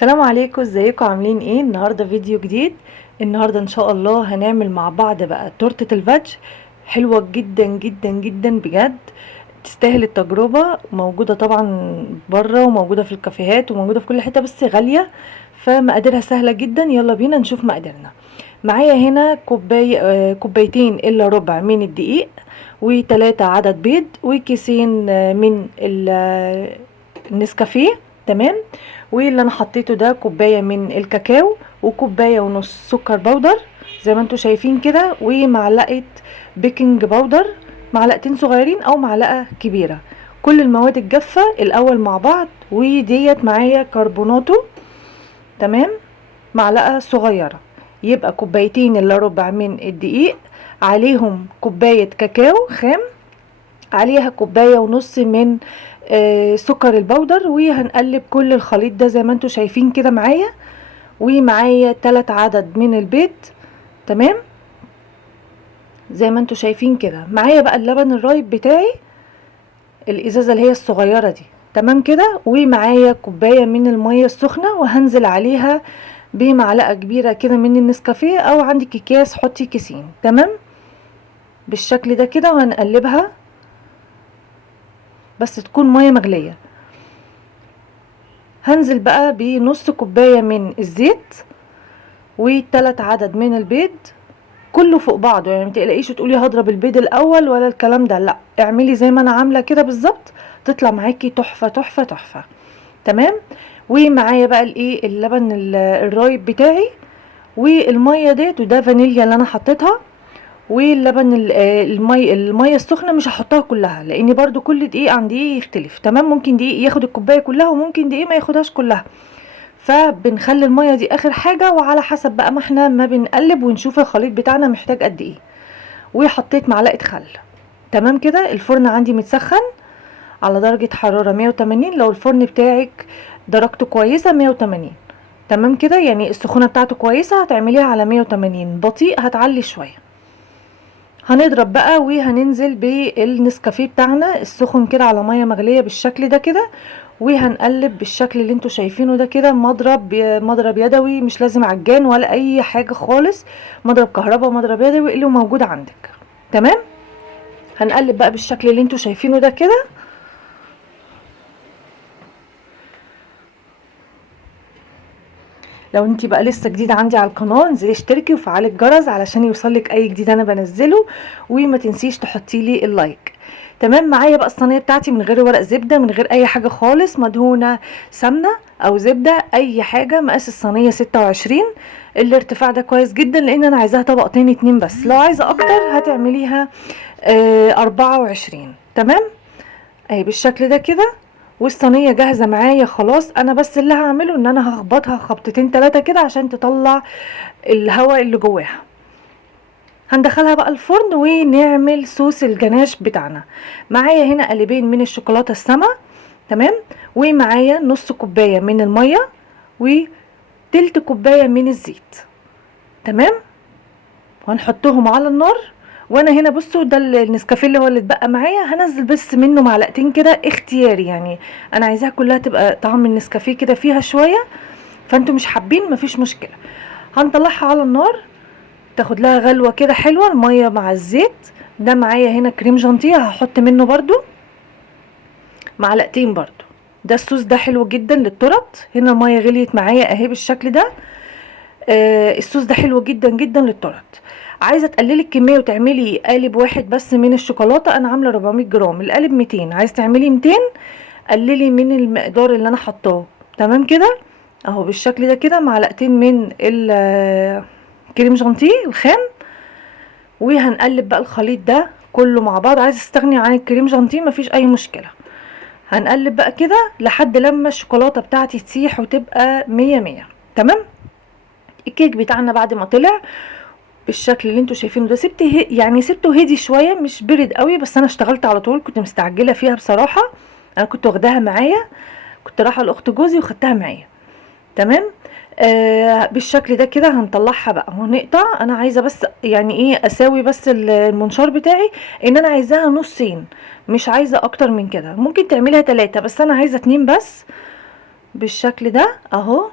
السلام عليكم، ازيكم؟ عاملين ايه؟ النهارده فيديو جديد. النهارده ان شاء الله هنعمل مع بعض بقى تورتة الفاج. حلوة جدا جدا جدا بجد، تستاهل التجربة. موجودة طبعا بره وموجودة في الكافيهات وموجودة في كل حتة، بس غالية. فمقاديرها سهلة جدا. يلا بينا نشوف مقاديرنا. معايا هنا كوبايتين الا ربع من الدقيق، وتلاتة عدد بيض، وكيسين من النسكافيه. تمام. واللي انا حطيته ده كوبايه من الكاكاو، وكوبايه ونص سكر بودر زي ما انتوا شايفين كده، ومعلقه بيكنج باودر، معلقتين صغيرين او معلقه كبيره. كل المواد الجافه الاول مع بعض. وديت معايا كربوناتو. تمام. معلقه صغيره. يبقى كوبايتين الا ربع من الدقيق، عليهم كوبايه كاكاو خام، عليها كوبايه ونص من سكر البودر. وهنقلب كل الخليط ده زي ما انتوا شايفين كده معايا. ومعايا 3 عدد من البيض. تمام. زي ما انتوا شايفين كده معايا بقى اللبن الرايب بتاعي، الازازه اللي هي الصغيره دي. تمام كده. ومعايا كوبايه من الميه السخنه، وهنزل عليها بمعلقه كبيره كده من النسكافيه، او عندك اكياس حطي كيسين. تمام. بالشكل ده كده. وهنقلبها بس تكون ميه مغليه. هنزل بقى بنص كوبايه من الزيت، و3 عدد من البيض، كله فوق بعضه. يعني متقلقيش تقولي هضرب البيض الاول ولا الكلام ده، لا، اعملي زي ما انا عامله كده بالظبط، تطلع معاكي تحفه تحفه تحفه. تمام. ومعايا بقى الايه اللبن الرايب بتاعي، والميه ديت، وده فانيليا اللي انا حطيتها. واللبن الميه السخنه مش هحطها كلها، لان برضو كل دقيق عن دقيق يختلف. تمام. ممكن دقيق ياخد الكوبايه كلها، وممكن دقيق ما ياخدهاش كلها. فبنخلي الميه دي اخر حاجه، وعلى حسب بقى ما احنا ما بنقلب ونشوف الخليط بتاعنا محتاج قد ايه. وحطيت معلقه خل. تمام كده. الفرن عندي متسخن على درجه حراره 180. لو الفرن بتاعك درجته كويسه 180. تمام كده. يعني السخونه بتاعته كويسه هتعمليها على 180، بطيء هتعلي شويه. هنضرب بقى وهننزل بالنسكافيه بتاعنا السخن كده على ميه مغليه بالشكل ده كده. وهنقلب بالشكل اللي انتوا شايفينه ده كده. مضرب يدوي، مش لازم عجان ولا اي حاجه خالص. مضرب كهرباء، مضرب يدوي اللي موجود عندك. تمام. هنقلب بقى بالشكل اللي انتوا شايفينه ده كده. لو انتي بقى لسه جديده عندي على القناه، انزلي اشتركي وفعلي الجرس علشان يوصلك اي جديد انا بنزله. وما تنسيش تحطي لي اللايك. تمام. معايا بقى الصينيه بتاعتي من غير ورق زبده، من غير اي حاجه خالص، مدهونه سمنه او زبده اي حاجه. مقاس الصينيه 26. الارتفاع ده كويس جدا، لان انا عايزاها طبقتين اتنين بس. لو عايزه اكتر هتعمليها 24. تمام. اهي بالشكل ده كده. والصينيه جاهزه معايا خلاص. انا بس اللي هعمله ان انا هخبطها خبطتين تلاتة كده عشان تطلع الهواء اللي جواها. هندخلها بقى الفرن ونعمل صوص الجناش بتاعنا. معايا هنا قالبين من الشوكولاته السما. تمام. ومعايا نص كوبايه من الميه، وتلت كوبايه من الزيت. تمام. وهنحطهم على النار. وانا هنا بصوا ده النسكافيه اللي هو اللي اتبقى معايا، هنزل بس منه معلقتين كده اختياري. يعني انا عايزاها كلها تبقى طعم النسكافيه كده فيها شويه، فانتوا مش حابين مفيش مشكله. هنطلعها على النار تاخد لها غلوه كده حلوه، الميه مع الزيت. ده معايا هنا كريم جانتيه، هحط منه برضو معلقتين برضو. ده الصوص ده حلو جدا للتورت. هنا الميه غليت معايا اهي بالشكل ده. الصوص ده حلو جدا جدا للتورت. عايزه تقللي الكميه وتعملي قالب واحد بس من الشوكولاته، انا عامله 400 جرام، القالب 200. عايز تعملي 200 قللي من المقدار اللي انا حطاه. تمام كده. اهو بالشكل ده كده. معلقتين من الكريم جانتيه الخام. وهنقلب بقى الخليط ده كله مع بعض. عايزه تستغني عن الكريم جانتيه مفيش اي مشكله. هنقلب بقى كده لحد لما الشوكولاته بتاعتي تسيح وتبقى مية مية. تمام. الكيك بتاعنا بعد ما طلع بالشكل اللي انتوا شايفينه ده، يعني سبته هدي شويه، مش برد قوي، بس انا اشتغلت على طول، كنت مستعجله فيها بصراحه. انا كنت واخداها معايا، كنت رايحه لاخت جوزي وخدتها معايا. تمام. بالشكل ده كده. هنطلعها بقى ونقطع. انا عايزه بس يعني ايه اساوي بس المنشار بتاعي، ان انا عايزاها نصين، مش عايزه اكتر من كده. ممكن تعمليها 3 بس انا عايزه 2 بس. بالشكل ده اهو.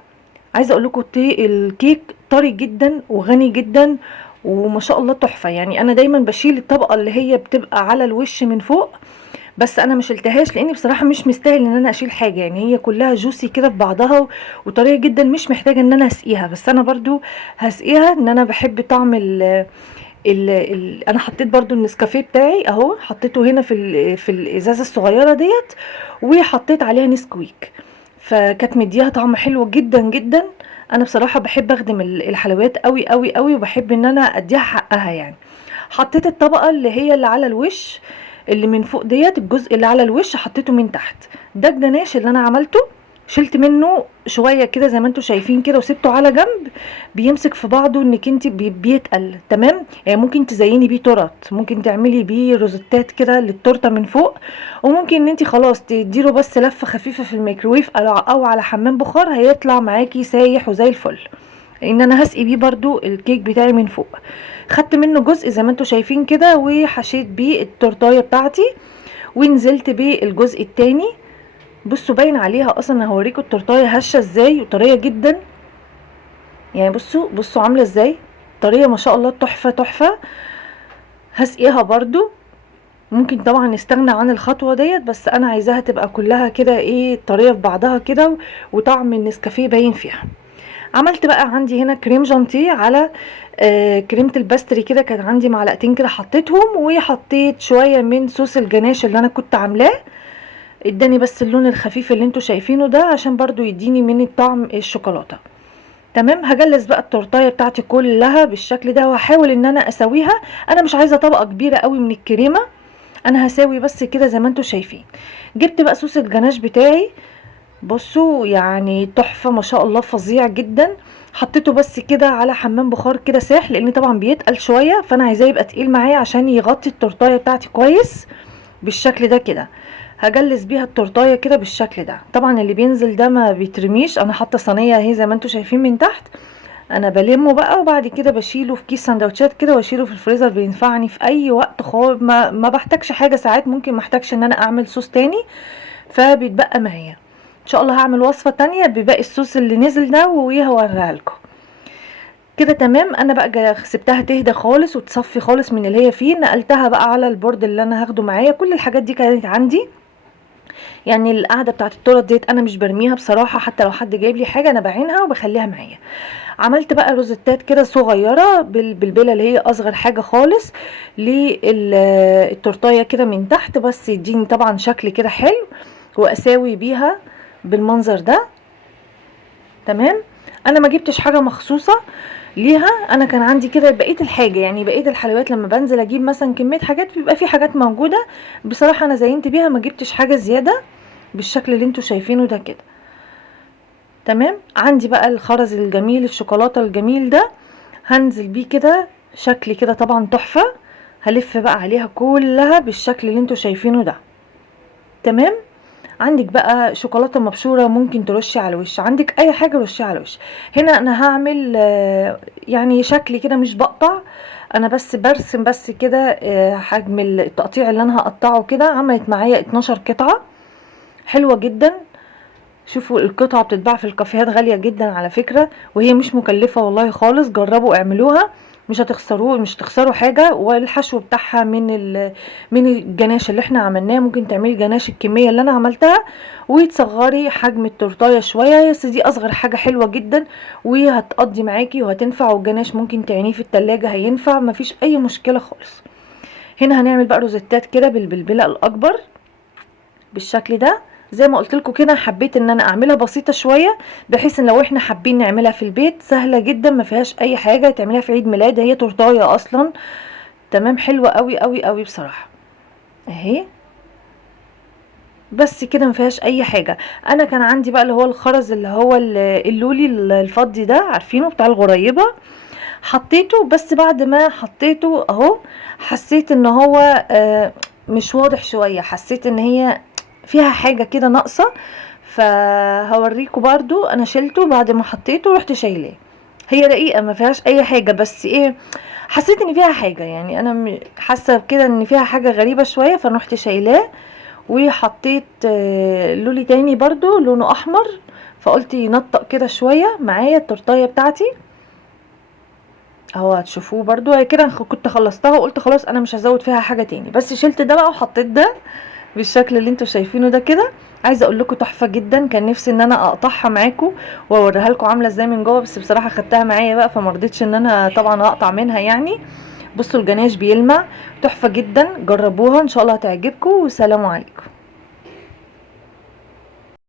عايزه اقول لكم الكيك طري جدا وغني جدا وما شاء الله تحفه. يعني انا دايما بشيل الطبقه اللي هي بتبقى على الوش من فوق، بس انا مش شلتهاش لاني بصراحه مش مستاهل ان انا اشيل حاجه. يعني هي كلها جوسي كده في بعضها وطريه جدا، مش محتاجه ان انا اسقيها. بس انا برضو هسقيها، ان انا بحب طعم انا حطيت برضو النسكافيه بتاعي اهو، حطيته هنا في الازازه الصغيره ديت، وحطيت عليها نسكويك، فكانت مديها طعم حلو جدا جدا. انا بصراحه بحب اخدم الحلويات قوي قوي قوي، وبحب ان انا اديها حقها يعني. حطيت الطبقه اللي هي اللي على الوش، اللي من فوق ديت، الجزء اللي على الوش حطيته من تحت. ده الجناش اللي انا عملته، شلت منه شويه كده زي ما انتم شايفين كده، وسبته على جنب بيمسك في بعضه، انك انت بيتقل تمام. يعني ممكن تزيني بيه تورت، ممكن تعملي بيه روزتات كده للتورته من فوق، وممكن ان انت خلاص تديله بس لفه خفيفه في الميكروويف او على حمام بخار، هيطلع معاكي سايح وزي الفل. ان انا هسقي بيه برضو الكيك بتاعي من فوق. خدت منه جزء زي ما انتم شايفين كده، وحشيت بيه التورتايه بتاعتي، ونزلت بيه الجزء التاني. بصوا باين عليها اصلا، هوريكم التورتايه هشه ازاي وطريه جدا. يعني بصوا عامله ازاي طريه ما شاء الله، تحفه تحفه. هسقيها برضو. ممكن طبعا نستغنى عن الخطوه ديت، بس انا عايزاها تبقى كلها كده ايه، طريه في بعضها كده، وطعم النسكافيه باين فيها. عملت بقى عندي هنا كريم جانتيه على كريمه الباستري كده، كان عندي معلقتين كده حطيتهم، وحطيت شويه من صوص الجناش اللي انا كنت عاملاه، اداني بس اللون الخفيف اللي انتوا شايفينه ده، عشان برضو يديني من الطعم الشوكولاته. تمام. هجلس بقى التورتايه بتاعتي كلها بالشكل ده، وهحاول ان انا اسويها. انا مش عايزه طبقه كبيره قوي من الكريمه، انا هساوي بس كده زي ما انتوا شايفين. جبت بقى صوص الجناش بتاعي، بصوا يعني تحفه ما شاء الله، فظيع جدا. حطيته بس كده على حمام بخار كده ساح، لان طبعا بيتقل شويه، فانا عايزاه يبقى تقيل معايا عشان يغطي التورتايه بتاعتي كويس بالشكل ده كده. هجلس بيها التورتايه كده بالشكل ده. طبعا اللي بينزل ده ما بيترميش، انا حاطه صينيه اهي زي ما انتوا شايفين من تحت. انا بلمه بقى، وبعد كده بشيله في كيس سندوتشات كده، واشيله في الفريزر، بينفعني في اي وقت خالص. ما بحتاجش حاجه، ساعات ممكن ما احتاجش ان انا اعمل صوص تاني، فبيتبقى معايا. ان شاء الله هعمل وصفه تانية بباقي الصوص اللي نزل ده وهوريها لكم. كده تمام. انا بقى سبتها تهدى خالص وتصفي خالص من اللي هي فيه، نقلتها بقى على البورد اللي انا هاخده معايا. كل الحاجات دي كانت عندي. يعني القعده بتاعت التورت ديت انا مش برميها بصراحه، حتى لو حد جايب لي حاجه انا بعينها وبخليها معايا. عملت بقى روزتات كده صغيره بالبله اللي هي اصغر حاجه خالص للتورتايه كده من تحت، بس يديني طبعا شكل كده حلو، واساوي بيها بالمنظر ده. تمام. انا ما جبتش حاجه مخصوصه ليها، انا كان عندي كده بقيه الحاجه. يعني بقيه الحلويات لما بنزل اجيب مثلا كميه حاجات، بيبقى في حاجات موجوده بصراحه، انا زينت بيها، ما جبتش حاجه زياده بالشكل اللي انتوا شايفينه ده كده. تمام. عندي بقى الخرز الجميل الشوكولاته الجميل ده، هنزل بيه كده شكل كده طبعا تحفه. هلف بقى عليها كلها بالشكل اللي انتوا شايفينه ده. تمام. عندك بقى شوكولاته مبشوره ممكن ترشي على الوش، عندك اي حاجه رشي على الوش. هنا انا هعمل يعني شكل كده مش بقطع، انا بس برسم بس كده حجم التقطيع اللي انا هقطعه كده. عملت معايا 12 قطعه حلوه جدا. شوفوا القطعه بتتباع في الكافيهات غاليه جدا على فكره، وهي مش مكلفه والله خالص. جربوا اعملوها، مش هتخسروا حاجه. والحشو بتاعها من الجناش اللي احنا عملناه، ممكن تعملي جناش الكميه اللي انا عملتها، وتصغري حجم التورتايه شويه، بس دي اصغر حاجه حلوه جدا وهتقضي معاكي وهتنفع. والجناش ممكن تعينيه في التلاجة هينفع، مفيش اي مشكله خالص. هنا هنعمل بقى روزتات كده بالبلبله الاكبر بالشكل ده. زي ما قلت لكم كده، حبيت ان انا اعملها بسيطه شويه، بحيث ان لو احنا حابين نعملها في البيت سهله جدا، ما فيهاش اي حاجه تعمليها في عيد ميلاد، هي تورتايه اصلا. تمام. حلوه قوي قوي قوي بصراحه اهي. بس كده ما فيهاش اي حاجه. انا كان عندي بقى اللي هو الخرز اللي هو اللولي الفضي ده، عارفينه بتاع الغريبه، حطيته. بس بعد ما حطيته اهو، حسيت ان هو مش واضح شويه، حسيت ان هي فيها حاجه كده ناقصه. فهوريكم برضو، انا شلته بعد ما حطيته، رحت شايلاه. هي رقيقه ما فيهاش اي حاجه، بس ايه، حسيت ان فيها حاجه. يعني انا حاسه كده ان فيها حاجه غريبه شويه، فرحت شايلاه. وحطيت لولي تاني برضو لونه احمر، فقلت ينطق كده شويه معايا التورتايه بتاعتي اهو. هتشوفوه برضو هي كده كنت خلصتها وقلت خلاص انا مش هزود فيها حاجه تاني، بس شلت ده بقى وحطيت ده بالشكل اللي انتوا شايفينه ده كده. عايزه اقول لكم تحفه جدا، كان نفسي ان انا اقطعها معاكم واوريها لكم عامله ازاي من جوه، بس بصراحه خدتها معايا بقى فما رضيتش ان انا طبعا اقطع منها يعني. بصوا الجناش بيلمع، تحفه جدا، جربوها ان شاء الله هتعجبكم، والسلام عليكم.